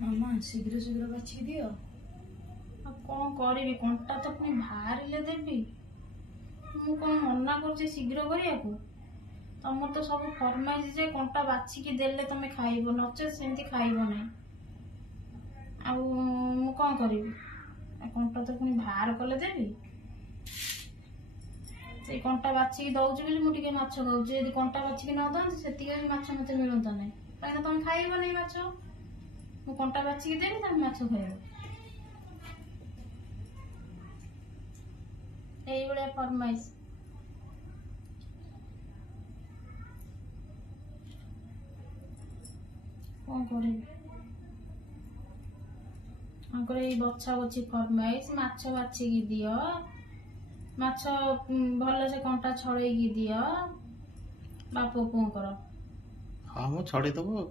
मामा शीघ्र शीघ्र बाछी दियो कौन करी कंटा तो पुणी बाहर देवी मु कौन मना कर शीघ्र करिया तुम तो सब फरमाइश जे कंटा बाछिकी देले तुम खाइब नचे सेमती खाइब ना मु कौन करी कंटा तो पुणी बाहर कले देवी से कंटा बाछिकी दौच बोली मुझे माछ खाऊँ यदि कंटा बाछिकी न दौती से माछ मत मिलता ना कहीं तुम खाइब नहीं माछ मु कंटा बाछिकी देवी तुम माछ खाइब यही फरमाइश कौन कर बछा बछी फरमाइश माछ बाछिकी दियो माछ भल से कंटा छड़ेकी दियो बाप पुओ कर हाँ मो छड़े दबो